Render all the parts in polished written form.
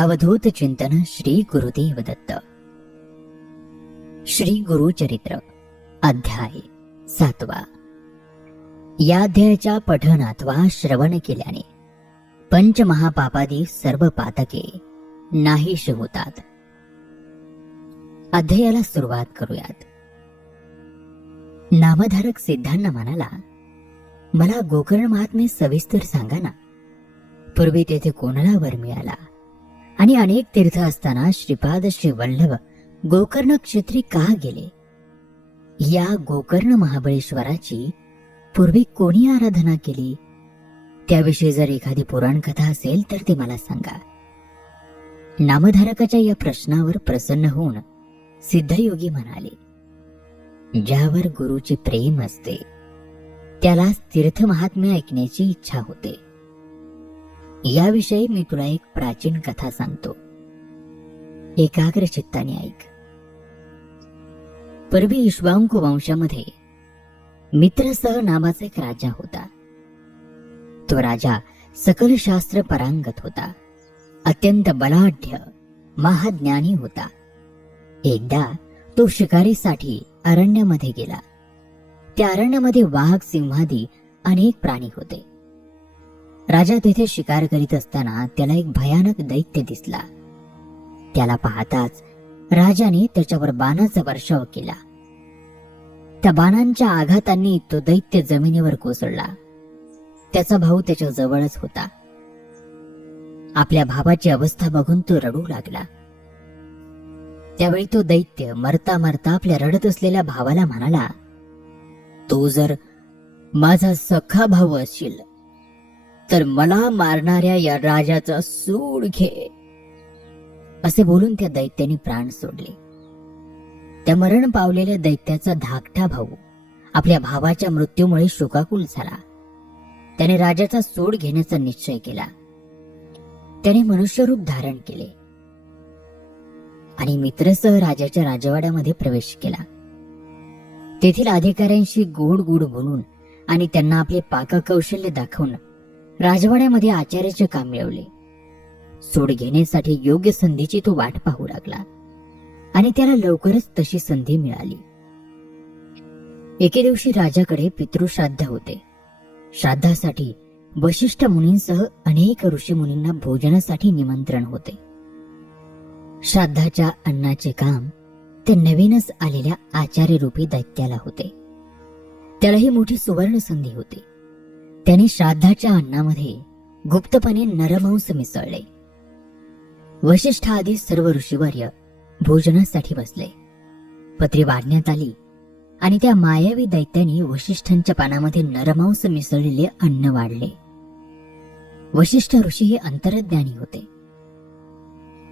अवधूत चिंतन श्री गुरुदेव दत्त. श्री गुरुचरित्र अध्याय 7. या अध्यायाच्या पठण अथवा श्रवण केल्याने पंचमहापापादी सर्व पातके नाहीशी होतात. अध्यायाला सुरुवात करूयात. नामधारक सिद्धांना म्हणाला, मला गोकर्ण महात्म्य सविस्तर सांगा ना. पूर्वी तेथे कोणाला वर मिळाला आणि अनेक तीर्थ असताना श्रीपाद श्री वल्लभ गोकर्ण क्षेत्री का गेले? या गोकर्ण महाबळेश्वराची पूर्वी कोणी आराधना केली? त्याविषयी जर एखादी पुराण कथा असेल तर ते मला सांगा. नामधारकाच्या या प्रश्नावर प्रसन्न होऊन सिद्धयोगी म्हणाले, ज्यावर गुरुची प्रेम असते त्यालाच तीर्थ महात्म्य ऐकण्याची इच्छा होते. याविषयी मी तुला एक प्राचीन कथा सांगतो, एकाग्र चित्ताने ऐक. पूर्वी इक्ष्वाकु वंशामध्ये मित्रसह नावाचा एक राजा होता. तो राजा सकल शास्त्र पारंगत होता, अत्यंत बलाढ्य महाज्ञानी होता. एकदा तो शिकारीसाठी अरण्यामध्ये गेला. त्या अरण्यामध्ये वाघ, सिंहादी अनेक प्राणी होते. राजा तेथे शिकार करीत असताना त्याला एक भयानक दैत्य दिसला. त्याला पाहताच राजाने त्याच्यावर बाणाचा वर्षाव केला. त्या बाणांच्या आघातांनी तो दैत्य जमिनीवर कोसळला. त्याचा भाऊ त्याच्या जवळच होता. आपल्या भावाची अवस्था बघून तो रडू लागला. त्यावेळी तो दैत्य मरता मरता आपल्या रडत असलेल्या भावाला म्हणाला, तो जर माझा सखा भाऊ असशील तर मला मारणाऱ्या या राजाचा सूड घे. असे बोलून त्या दैत्याने प्राण सोडले. त्या मरण पावलेल्या दैत्याचा धाकटा भाऊ आपल्या भावाच्या मृत्यूमुळे शोकाकुल झाला. त्याने राजाचा सूड घेण्याचा निश्चय केला. त्याने मनुष्यरूप धारण केले आणि मित्रसह राजाच्या राजवाड्यामध्ये प्रवेश केला. तेथील अधिकाऱ्यांशी गोड गोड बोलून आणि त्यांना आपले पाककौशल्य दाखवून राजवाड्यामध्ये आचार्याचे काम मिळवले. सूड घेण्यासाठी योग्य संधीची तो वाट पाहू लागला आणि त्याला लवकरच तशी संधी मिळाली. एके दिवशी राजाकडे पितृश्राद्ध होते. श्राद्धासाठी वशिष्ठ मुनींसह अनेक ऋषी मुनींना भोजनासाठी निमंत्रण होते. श्राद्धाच्या अन्नाचे काम ते नवीनच आलेल्या आचार्यरूपी दैत्याला होते. त्याला ही मोठी सुवर्ण संधी होती. त्याने श्राद्धाच्या अन्नामध्ये गुप्तपणे नरमांस मिसळले. वशिष्ठ आदी सर्व ऋषीवर्य भोजनासाठी बसले. पत्री वाढण्यात आली आणि त्या मायावी दैत्याने वशिष्ठांच्या पानामध्ये नरमांस मिसळलेले अन्न वाढले. वशिष्ठ ऋषी हे अंतर्ज्ञानी होते.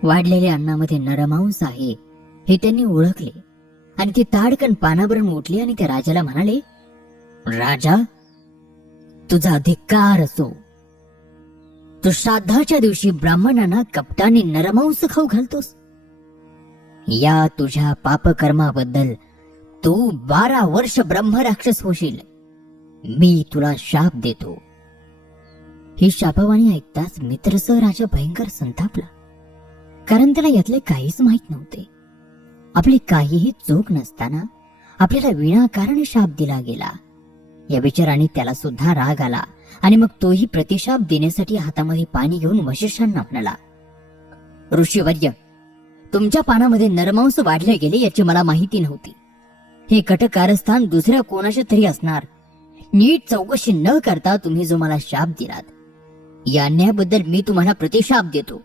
वाढलेल्या अन्नामध्ये नरमांस आहे हे त्यांनी ओळखले आणि ते ताडकन पानावरून उठले आणि त्या राजाला म्हणाले, राजा, तुझा धिक्कार असो. तू श्राद्धाच्या दिवशी ब्राह्मणांना कपटाने नरमांस खाऊ घालतोस. या तुझ्या पापकर्माबद्दल तू 12 वर्ष ब्रह्मराक्षस होशील. मी तुला शाप देतो. ही शापवाणी ऐकताच मित्रसह राजा भयंकर संतापला, कारण त्याला यातले काहीच माहित नव्हते. आपली काहीही चूक नसताना आपल्याला विनाकारण शाप दिला गेला. या विचाराने त्याला सुद्धा राग आला आणि मग तोही प्रतिशाप देण्यासाठी हातामध्ये पाणी घेऊन वशिष्ठांना म्हणाला, ऋषीवर्य, तुमच्या पानामध्ये नरमांस वाढले गेले याची मला माहिती नव्हती. हे कटकारस्थान दुसऱ्या कोणाचे तरी असणार. नीट चौकशी न करता तुम्ही जो मला शाप दिलात, या अन्यायाबद्दल मी तुम्हाला प्रतिशाप देतो.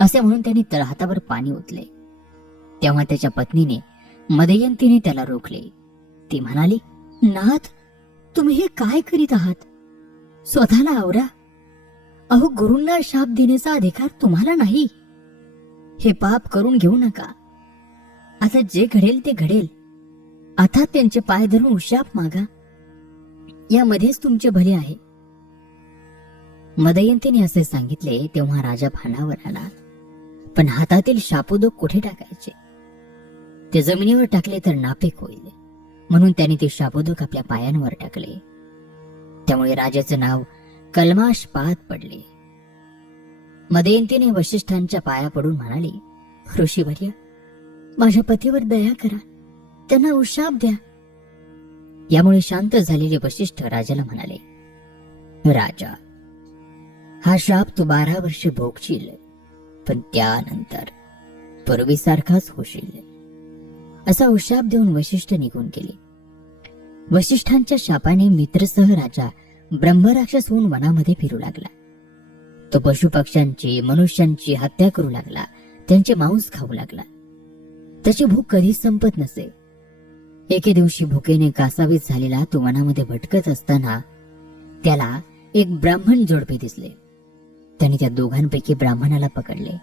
असे म्हणून त्यांनी तळहातावर पाणी ओतले. तेव्हा त्याच्या पत्नीने मदयंतीने त्याला रोखले. ती म्हणाली, नाथ, तुम्ही हे काय करीत आहात? स्वतःला आवरा. अहो, गुरूंना शाप देण्याचा अधिकार तुम्हाला नाही. हे पाप करून घेऊ नका. आता जे घडेल ते घडेल. आता त्यांचे पाय धरून शाप मागा. यामध्येच तुमचे भले आहे. मदयंतीने असे सांगितले तेव्हा राजा भानावर आला. पण हातातील शापोदक कुठे टाकायचे? ते जमिनीवर टाकले तर नापीक होईल, म्हणून त्याने ते शापोदक आपल्या पायांवर टाकले. त्यामुळे राजाचे नाव कल्माशपात पडले. मदयंतीने वशिष्ठांच्या पाया पडून म्हणाली, ऋषीवर्य, माझ्या पतीवर दया करा, त्यांना उशाप द्या. यामुळे शांत झालेले वशिष्ठ राजाला म्हणाले, राजा, हा शाप तू 12 वर्षे भोगशील, पण त्यानंतर पूर्वीसारखाच होशील. असा उशाप देऊन वशिष्ठ निघून गेले. वशिष्ठांच्या शापाने मित्रसह राजा ब्रह्मराक्षस होऊन वनामध्ये फिरू लागला. तो पशुपक्ष्यांची, मनुष्यांची हत्या करू लागला, त्यांचे मांस खाऊ लागला. त्याची भूक कधीच संपत नसे. एके दिवशी भुकेने कासावीस झालेला तो वनामध्ये भटकत असताना त्याला एक ब्राह्मण जोडपे दिसले. त्याने त्या दोघांपैकी ब्राह्मणाला पकडले.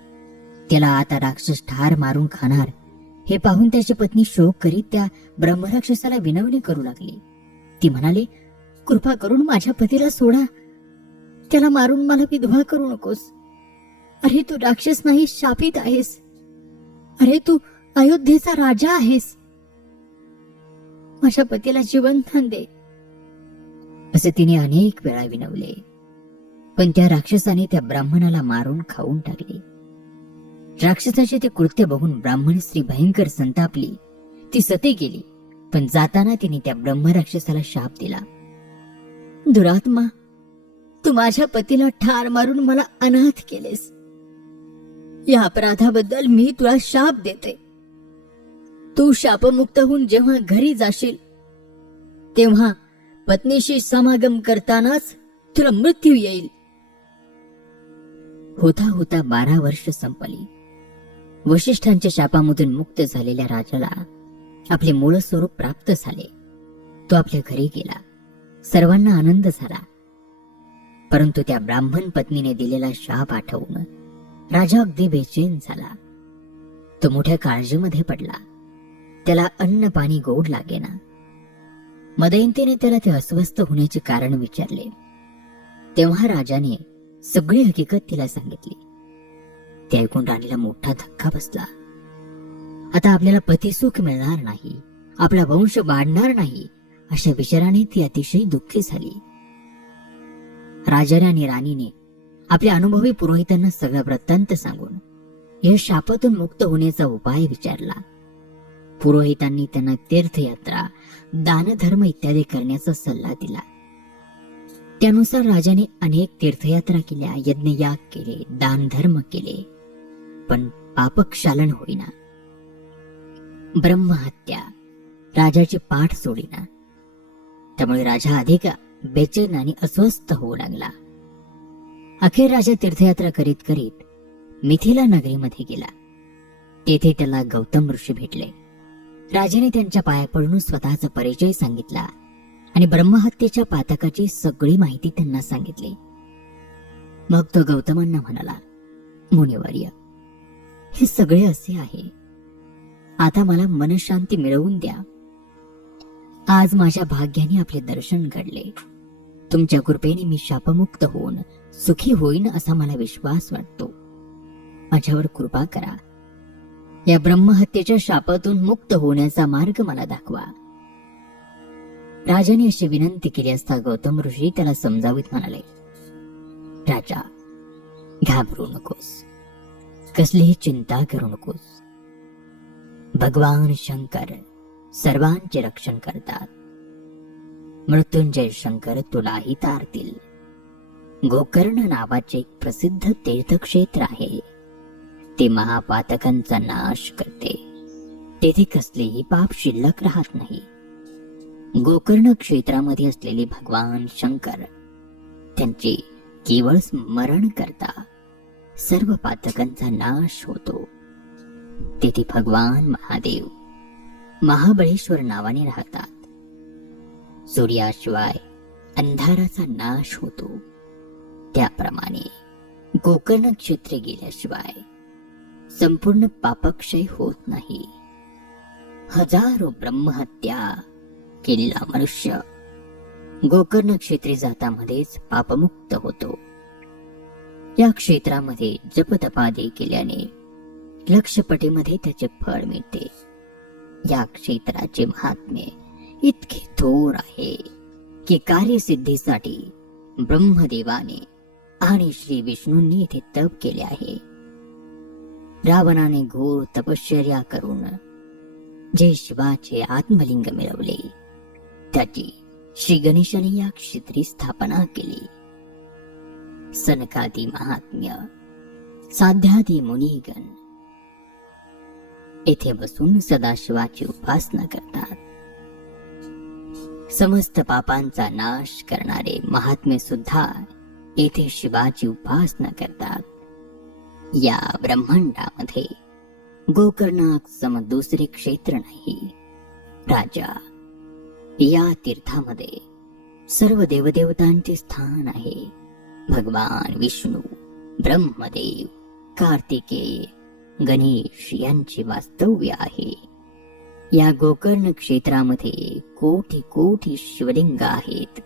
त्याला आता राक्षस ठार मारून खाणार हे पाहून त्याची पत्नी शोक करीत त्या ब्रह्मराक्षसाला विनवणी करू लागली. ती म्हणाली, कृपा करून माझ्या पतीला सोडा, त्याला मारून मला विधवा करू नकोस. अरे तू राक्षस नाही, शापित आहेस. अरे तू अयोध्येचा राजा आहेस. माझ्या पतीला जीवनदान दे. असे तिने अनेक वेळा विनवले, पण त्या राक्षसाने त्या ब्राह्मणाला मारून खाऊन टाकले. राक्षसाचे ते कृत्य बघून ब्राह्मण स्त्री भयंकर संतापली. ती सती गेली, पण जाताना तिने त्या ब्रह्मराक्षसाला शाप दिला, दुरात्मा, तू माझ्या पतीला ठार मारून मला अनाथ केलेस. या अपराधाबद्दल मी तुला शाप देते. तू शापमुक्त होऊन जेव्हा घरी जाशील तेव्हा पत्नीशी समागम करतानाच तुला मृत्यू येईल. होता होता 12 वर्ष संपली. वशिष्ठांच्या शापामधून मुक्त झालेल्या राजाला आपले मूळ स्वरूप प्राप्त झाले. तो आपल्या घरी गेला. सर्वांना आनंद झाला. परंतु त्या ब्राह्मण पत्नीने दिलेला शाप आठवून राजा अगदी बेचैन झाला. तो मोठ्या काळजीमध्ये पडला. त्याला अन्न पाणी गोड लागेना. मदयंतीने त्याला ते अस्वस्थ होण्याचे कारण विचारले. तेव्हा राजाने सगळी हकीकत तिला सांगितली. ते ऐकून राणीला मोठा धक्का बसला. आता आपल्याला पतिसुख मिळणार नाही, आपला वंश वाढणार नाही, अशा विचाराने ती अतिशय दुःखी झाली. राजाने आणि राणीने आपल्या अनुभवी पुरोहितांना सगळा वृत्तांत सांगून या शापातून मुक्त होण्याचा उपाय विचारला. पुरोहितांनी त्यांना तीर्थयात्रा, दानधर्म इत्यादी करण्याचा सल्ला दिला. त्यानुसार राजाने अनेक तीर्थयात्रा केल्या, यज्ञयाग केले, दानधर्म केले, पण पापक्षालन होईना. ब्रह्महत्या राजाची पाठ सोडीना. त्यामुळे राजा अधिक बेचैन आणि अस्वस्थ होऊ लागला. अखेर राजा तीर्थयात्रा करीत करीत मिथिला नगरीमध्ये गेला. तेथे त्याला गौतम ऋषी भेटले. राजाने त्यांच्या पाया पडून स्वतःचा परिचय सांगितला आणि ब्रह्महत्येच्या पातकाची सगळी माहिती त्यांना सांगितली. मग तो गौतमांना म्हणाला, मुनिवर्य, हे सगळे असे आहे. आता मला मनशांती मिळवून द्या. आज माझ्या भाग्याने आपले दर्शन घडले. तुमच्या कृपेने मी शापमुक्त होऊन सुखी होईन असा मला विश्वास वाटतो. माझ्यावर कृपा करा. या ब्रह्महत्येच्या शापातून मुक्त होण्याचा मार्ग मला दाखवा. राजाने अशी विनंती केली असता गौतम ऋषी त्याला समजावीत म्हणाले, राजा, घाबरू नकोस, कसलीही चिंता करू नकोस. भगवान शंकर सर्वांचे रक्षण करतात. मृत्युंजय शंकर तुलाही तारतील. गोकर्ण नावाचे एक प्रसिद्ध तीर्थक्षेत्र आहे. ते महापातकांचा नाश करते. तेथे कसलेही पाप शिल्लक राहत नाही. गोकर्ण क्षेत्रामध्ये असलेले भगवान शंकर त्यांचे केवळ स्मरण करता सर्व पातकांचा नाश होतो. तेथे भगवान महादेव महाबळेश्वर नावाने राहतात. सूर्याशिवाय अंधाराचा नाश होतो. त्याप्रमाणे गोकर्ण क्षेत्रे गेल्याशिवाय संपूर्ण पापक्षय होत नाही. हजारो ब्रह्महत्या केलेला मनुष्य गोकर्ण क्षेत्री जातामध्येच पापमुक्त होतो. या क्षेत्रामध्ये जपतपादे केल्याने लक्षपटीमध्ये त्याचे फळ मिळते. या क्षेत्राचे महात्म्य इतके थोर आहे की कार्यसिद्धीसाठी ब्रह्मदेवाने आणि श्री विष्णूंनी इथे तप केले आहे. रावणाने घोर तपश्चर्या करून जे शिवाचे आत्मलिंग मिळवले त्याची श्री गणेशाने या क्षेत्री स्थापना केली. सनकादी महात्म्य, साध्यादी मुनिगण येथे बसून सदाशिवाची उपासना करतात. समस्त पापांचा नाश करणारे महात्मे सुद्धा येथे शिवाची उपासना करतात. या ब्रह्मांडामध्ये गोकर्णाक सम दुसरे क्षेत्र नाही. राजा, या तीर्थामध्ये सर्व देवदेवतांचे स्थान आहे. भगवान विष्णू, ब्रह्मदेव, कार्तिकेय, गणेश यांचे वास्तव्य आहे. या गोकर्ण क्षेत्रामध्ये कोटी कोटी शिवलिंग आहेत.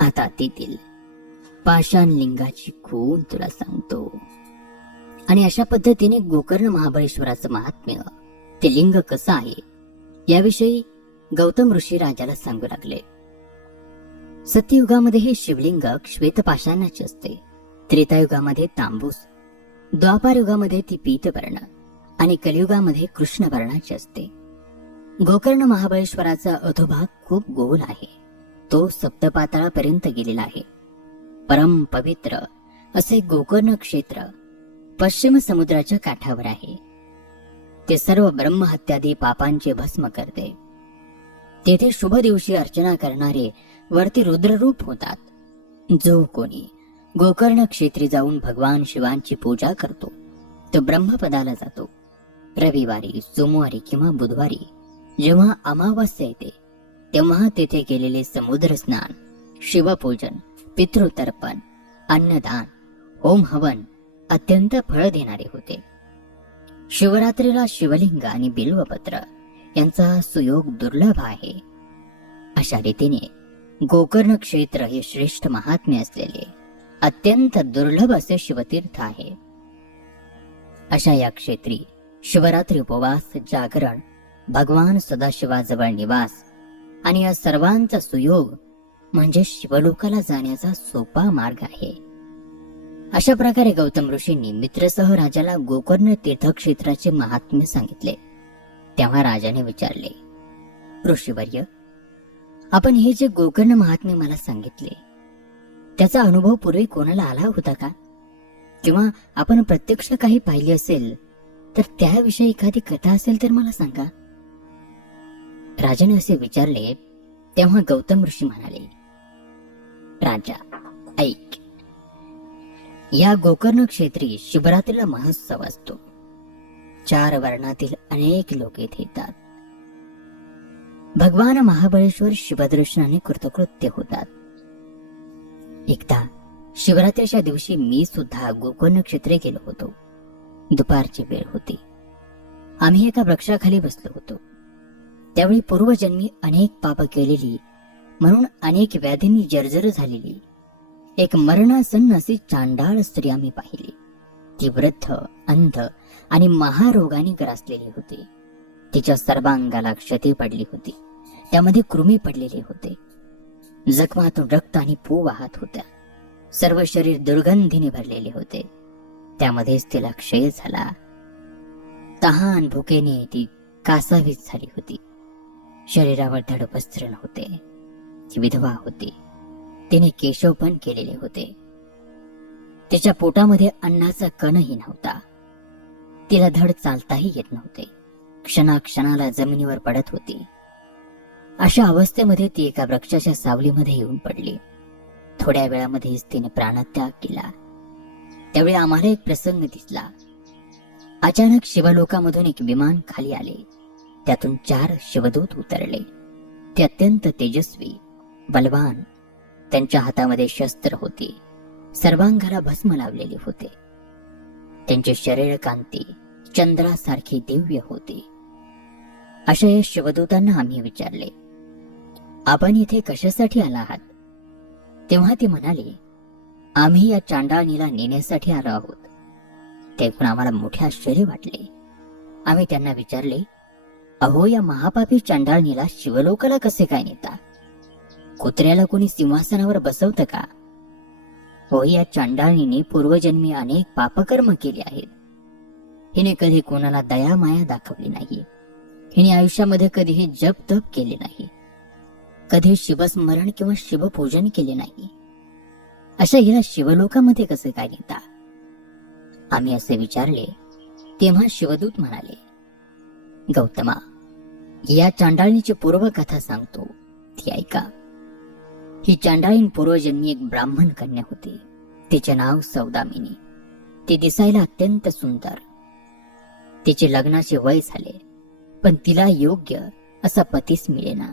आता तेथील पाषाण लिंगाची खूण तुला सांगतो. आणि अशा पद्धतीने गोकर्ण महाबळेश्वराचं महात्म्य, ते लिंग कसं आहे याविषयी गौतम ऋषी राजाला सांगू लागले. सत्ययुगामध्ये हे शिवलिंग श्वेतपाषाणाचे असते, त्रेतायुगामध्ये तांबूस, द्वापार युगामध्ये ती पीतवर्ण आणि कलियुगामध्ये कृष्ण वर्णाची असते. गोकर्ण महाबळेश्वराचा अधोभाग खूप गोल आहे. तो सप्तपाताळापर्यंत गेलेला आहे. परम पवित्र असे गोकर्ण क्षेत्र पश्चिम समुद्राच्या काठावर आहे. ते सर्व ब्रह्महत्यादी पापांचे भस्म करते. तेथे शुभ दिवशी अर्चना करणारे वरती रुद्ररूप होतात. जो कोणी गोकर्ण क्षेत्री जाऊन भगवान शिवांची पूजा करतो तो ब्रह्मपदाला जातो. रविवारी, सोमवारी किंवा बुधवारी जेव्हा अमावास्या येते तेव्हा तेथे केलेले समुद्र स्नान, शिवपूजन, पितृतर्पण, अन्नदान, होम हवन अत्यंत फळ देणारे होते. शिवरात्रीला शिवलिंग आणि बिल्वपत्र यांचा सुयोग दुर्लभ आहे. अशा रीतीने गोकर्ण क्षेत्र हे श्रेष्ठ महात्म्य असलेले अत्यंत दुर्लभ असे शिवतीर्थ आहे. अशा या क्षेत्री शिवरात्री उपवास, जागरण, भगवान सदाशिवाजवळ निवास आणि या सर्वांचा सुयोग म्हणजे शिवलोकाला जाण्याचा सोपा मार्ग आहे. अशा प्रकारे गौतम ऋषींनी मित्रसह राजाला गोकर्ण तीर्थक्षेत्राचे महात्म्य सांगितले. तेव्हा राजाने विचारले, ऋषीवर्य, आपण हे जे गोकर्ण महात्म्य मला सांगितले त्याचा अनुभव पूर्वी कोणाला आला होता का? किंवा आपण प्रत्यक्ष काही पाहिले असेल तर त्याविषयी एखादी कथा असेल तर मला सांगा. राजाने असे विचारले तेव्हा गौतम ऋषी म्हणाले, राजा ऐक, या गोकर्ण क्षेत्री शिवरात्रीला महोत्सव असतो. 4 वर्णातील अनेक लोक येथे येतात. भगवान महाबळेश्वर शिवदर्शनाने कृतकृत्य होतात. एकदा शिवरात्रीच्या दिवशी मी सुद्धा गोकर्ण क्षेत्री गेलो होतो. दुपारची वेळ होती. आम्ही एका वृक्षाखाली बसलो होतो. त्यावेळी पूर्वजन्मी अनेक पाप केलेली म्हणून अनेक व्याधींनी जर्जर झालेली एक मरणासन्न अशी चांडाळ स्त्री आम्ही पाहिली. ती वृद्ध, अंध आणि महारोगाने ग्रासलेली होती. तिच्या सर्वांगाला क्षती पडली होती. त्यामध्ये कृमी पडलेले होते. जखमातून रक्त आणि पू वाहत होत्या. सर्व शरीर दुर्गंधीने भरलेले होते. त्यामध्येच तिला क्षय झाला. तहान भुकेने ती कासावीस झाली होती. शरीरावर धड वस्त्र नव्हते. ती विधवा होती. तिने केशवपण केलेले होते. तिच्या पोटामध्ये अन्नाचा कणही नव्हता. तिला धड चालताही येत नव्हते. क्षणाक्षणाला जमिनीवर पडत होती. अशा अवस्थेमध्ये ती एका वृक्षाच्या सावलीमध्ये येऊन पडली. थोड्या वेळामध्येच तिने प्राणत्याग केला. त्यावेळी आम्हाला एक प्रसंग दिसला. अचानक शिवलोकामधून एक विमान खाली आले. त्यातून 4 शिवदूत उतरले. ते अत्यंत तेजस्वी, बलवान. त्यांच्या हातामध्ये शस्त्र होती. सर्वांगाला भस्म लावलेले होते. त्यांचे शरीर कांती चंद्रासारखी दिव्य होती. अशा या शिवदूतांना आम्ही विचारले, आपण इथे कशासाठी आला आहात? तेव्हा ते म्हणाले, आम्ही या चांडाळणीला नेण्यासाठी आलो आहोत. ते ऐकून आम्हाला मोठे आश्चर्य वाटले. आम्ही त्यांना विचारले, अहो, या महापापी चांडाळणीला शिवलोकाला कसे काय नेता? कुत्र्याला कोणी सिंहासनावर बसवतं का? हो, या चांडाळीने पूर्वजन्मी अनेक पापकर्म केले आहेत. हिने कधी कोणाला दया माया दाखवली नाही. हिने आयुष्यामध्ये कधीही जप तप केले नाही. कधी शिवस्मरण किंवा शिवपूजन केले नाही. अशा हिला शिवलोकामध्ये कसे काय नेता? आम्ही असे विचारले तेव्हा शिवदूत म्हणाले, गौतमा, या चांडाळीची पूर्वकथा सांगतो, ती ऐका. ही चांडाळीन पूर्वजन्मी एक ब्राह्मण कन्या होती. तिचे नाव सौदामिनी. ती दिसायला अत्यंत सुंदर. तिचे लग्नाचे वय झाले, पण तिला योग्य असा पतीच मिळेना.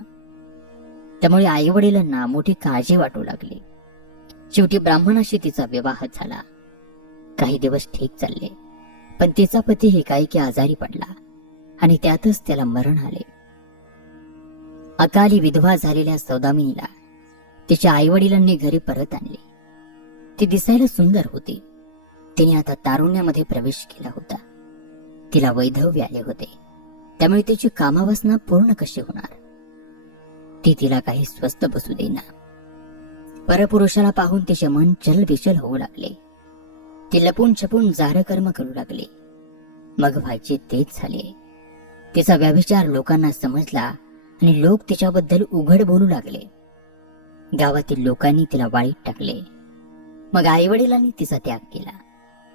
त्यामुळे आई वडिलांना मोठी काळजी वाटू लागली. शेवटी ब्राह्मणाशी तिचा विवाह झाला. काही दिवस ठीक चालले, पण तिचा पती एकाएकी आजारी पडला आणि त्यातच त्याला मरण आले. अकाली विधवा झालेल्या सौदामिनीला तिच्या आई वडिलांनी घरी परत आणले. ती दिसायला सुंदर होती. तिने आता तारुण्यामध्ये प्रवेश केला होता. तिला वैधव्य आले होते, त्यामुळे तिची कामावासना पूर्ण कशी होणार? ती तिला काही स्वस्थ बसू देना. परपुरुषाला पाहून तिचे मन चलबिचल होऊ लागले. ती लपून छपून जारकर्म करू लागली. मग व्हायचे तेच झाले. तिचा व्यभिचार लोकांना समजला आणि लोक तिच्याबद्दल उघड बोलू लागले. गावातील लोकांनी तिला वाळीत टाकले. मग आई वडिलांनी तिचा त्याग केला.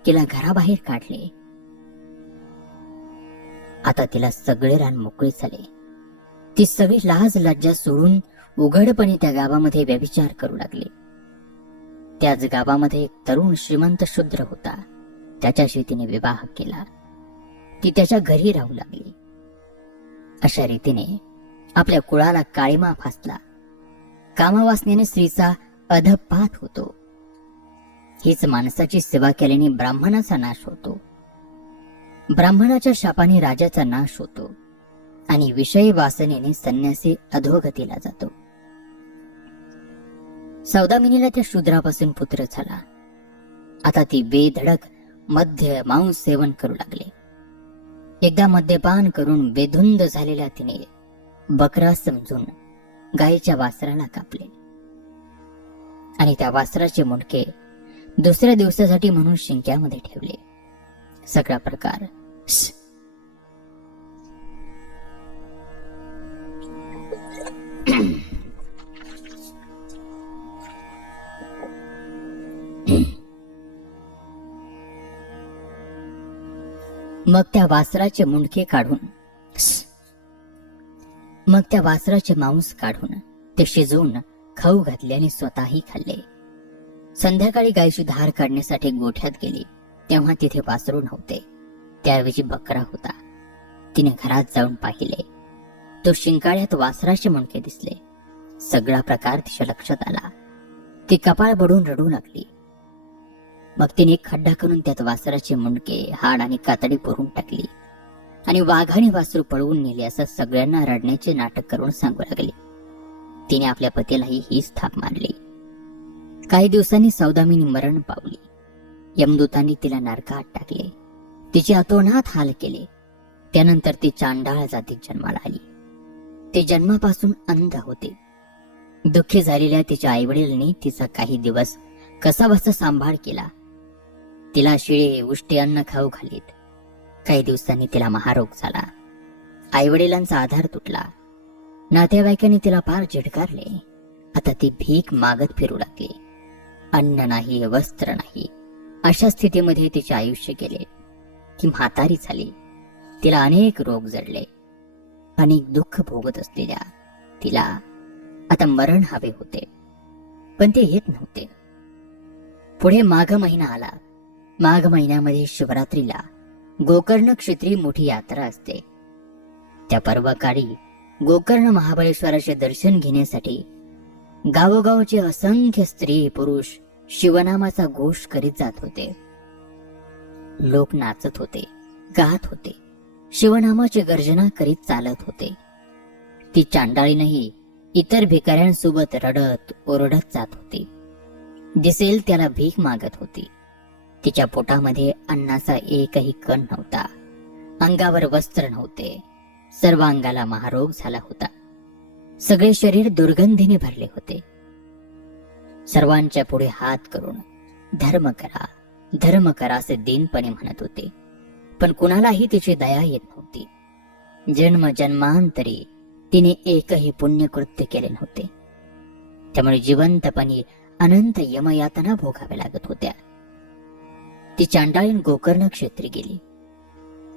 तिला घराबाहेर काढले. आता तिला सगळे रान मोकळे झाले. ती सगळी लाज लज्जा सोडून उघडपणे त्या गावामध्ये व्यभिचार करू लागली. त्याच गावामध्ये एक तरुण श्रीमंत शूद्र होता. त्याच्याशी तिने विवाह केला. ती त्याच्या घरी राहू लागली. अशा रीतीने आपल्या कुळाला काळीमा फासला. कामावासनेने स्त्रीचा अधपात होतो. हीच माणसाची सेवा केल्याने ब्राह्मणाचा नाश होतो. ब्राह्मणाच्या शापाने राजाचा नाश होतो आणि विषय वासनेने संन्यासी अधोगतीला जातो. सौदामिनीला त्या शूद्रापासून पुत्र झाला. आता ती बेधडक मद्य मांस सेवन करू लागले. एकदा मद्यपान करून बेधुंद झालेल्या तिने बकरा समजून गायीच्या वासराला कापले आणि त्या वासराचे मुंडके दुसऱ्या दिवसासाठी म्हणून शिंक्यामध्ये ठेवले. सगळा प्रकार मग त्या वासराचे मुंडके काढून मांस काढून ते शिजवून खाऊ घातले आणि स्वतःही खाल्ले. संध्याकाळी गायीची धार काढण्यासाठी गोठ्यात गेली तेव्हा तिथे वासरू नव्हते. त्याऐवजी बकरा होता. तिने घरात जाऊन पाहिले. तो शिंकाळ्यात वासराचे मुंडके दिसले. सगळा प्रकार तिच्या लक्षात आला. ती कपाळ बडून रडू लागली. मग तिने एक खड्डा करून त्यात वासराचे मुंडके, हाड आणि कातडी पुरून टाकली आणि वाघाने वासरू पळवून नेले असं सगळ्यांना रडण्याचे नाटक करून सांगू लागली. तिने आपल्या पतीलाही हीच थाप मारली. काही दिवसांनी सौदामिनी मरण पावली. यमदूतांनी तिला नरकात टाकले. तिचे अतोनात हाल केले. त्यानंतर ती चांडाळ जातीत जन्माला आली. ते जन्मापासून अंध होते. दुःखी झालेल्या तिच्या आईवडिलांनी तिचा काही दिवस कसाबसा सांभाळ केला. तिला शिळे उष्टे अन्न खाऊ घालीत. काही दिवसांनी तिला महारोग झाला. आईवडिलांचा आधार तुटला. नातेवाईकांनी तिला फार झिडकारले. आता ती भीक मागत फिरू लागली. अन्न नाही, वस्त्र नाही. अशा स्थितीमध्ये तिचे आयुष्य गेले. ती म्हातारी झाली. तिला अनेक रोग जडले. अनेक दुःख भोगत असलेल्या तिला आता मरण हवे होते, पण ते येत नव्हते. पुढे माघ महिना आला. माघ महिन्यामध्ये शिवरात्रीला गोकर्ण क्षेत्री मोठी यात्रा असते. त्या पर्वकाळी गोकर्ण महाबळेश्वराचे दर्शन घेण्यासाठी गावोगावचे असंख्य स्त्री पुरुष शिवनामाचा घोष करीत जात होते. लोक नाचत होते, गात होते, शिवनामाची गर्जना करीत चालत होते. ती चांडाळीनही इतर भिकाऱ्यांसोबत रडत ओरडत जात होती. दिसेल त्याला भीक मागत होती. तिच्या पोटामध्ये अन्नाचा एकही कण नव्हता. अंगावर वस्त्र नव्हते. सर्व अंगाला महारोग झाला होता. सगळे शरीर दुर्गंधीने भरले होते. सर्वांच्या पुढे हात करून धर्म करा असे दीनपणे म्हणत होते, पण कुणालाही तिची दया येत नव्हती. जन्मांतरी तिने एकही पुण्यकृत्य केले नव्हते, त्यामुळे जिवंतपणी अनंत यमयातना भोगाव्या लागत होत्या. ती चांडाळीन गोकर्ण क्षेत्री गेली.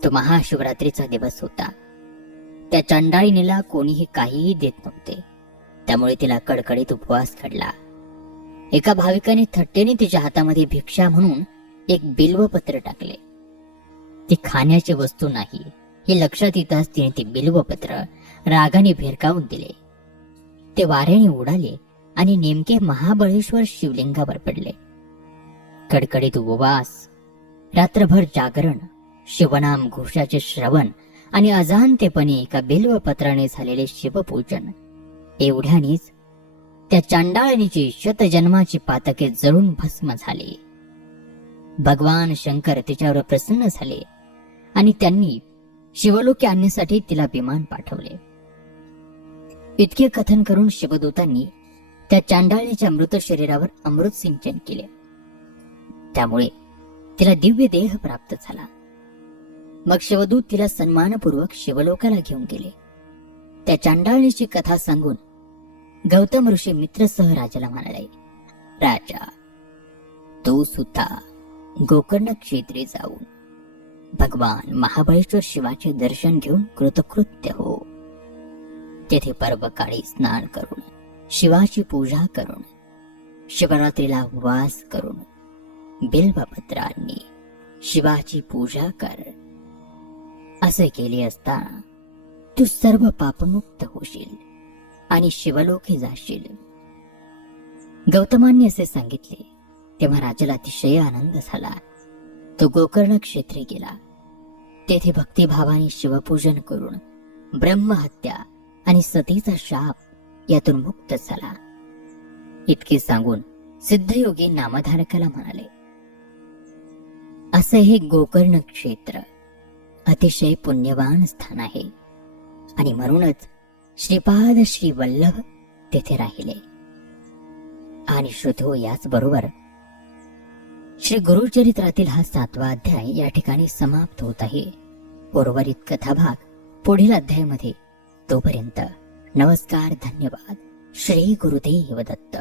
तो महाशिवरात्रीचा दिवस होता. त्या चांडाळीनीला कोणीही काहीही देत नव्हते, त्यामुळे तिला कडकडीत उपवास घडला. एका भाविकाने थट्टेने तिच्या हातामध्ये भिक्षा म्हणून एक बिल्वपत्र टाकले. ती खाण्याची वस्तू नाही हे लक्षात येताच तिने ती बिल्वपत्र रागाने भिरकावून दिले. ते वाऱ्याने उडाले आणि नेमके महाबळेश्वर शिवलिंगावर पडले. कडकडीत उपवास, रात्रभर जागरण, शिवनाम घोषाचे श्रवण आणि अजाणतेपणे एका बिल्वपत्राने झालेले शिवपूजन, एवढ्यानेच त्या चांडाळणीची शतजन्माची पातके जळून भस्म झाली. भगवान शंकर तिच्यावर प्रसन्न झाले आणि त्यांनी शिवलोकी आणण्यासाठी तिला विमान पाठवले. इतके कथन करून शिवदूतांनी त्या चांडाळीच्या मृत शरीरावर अमृत सिंचन केले. त्यामुळे तिला दिव्य देह प्राप्त झाला. मग शिवदूत तिला सन्मानपूर्वक शिवलोकाला घेऊन गेले. त्या चांडाळीची कथा सांगून गौतम ऋषी मित्रसह राजाला म्हणाले, राजा, तू सुद्धा गोकर्ण क्षेत्री जाऊन भगवान महाबळेश्वर शिवाचे दर्शन घेऊन कृतकृत्य हो. तेथे पर्वकाळी स्नान करून, शिवाची पूजा करून, शिवरात्रीला उपवास करून, बिल्वपत्रांनी शिवाची पूजा कर. असे केले असता तू सर्व पापमुक्त होशील आणि शिवलोकी जाशील. गौतमांनी असे सांगितले तेव्हा राजाला अतिशय आनंद झाला. तो गोकर्ण क्षेत्री गेला. तेथे भक्तिभावाने शिवपूजन करून ब्रह्महत्या आणि सतीचा शाप यातून मुक्त झाला. इतके सांगून सिद्धयोगी नामधारकाला म्हणाले, असे हे गोकर्ण क्षेत्र अतिशय पुण्यवान स्थान आहे आणि म्हणूनच श्रीपाद श्री वल्लभ तेथे राहिले. आणि श्रोतो, याच बरोबर श्री गुरुचरित्रातील हा 7वा अध्याय या ठिकाणी समाप्त होत आहे. उर्वरित कथाभाग पुढील अध्यायामध्ये. तोपर्यंत नमस्कार, धन्यवाद. श्री गुरुदेव दत्त.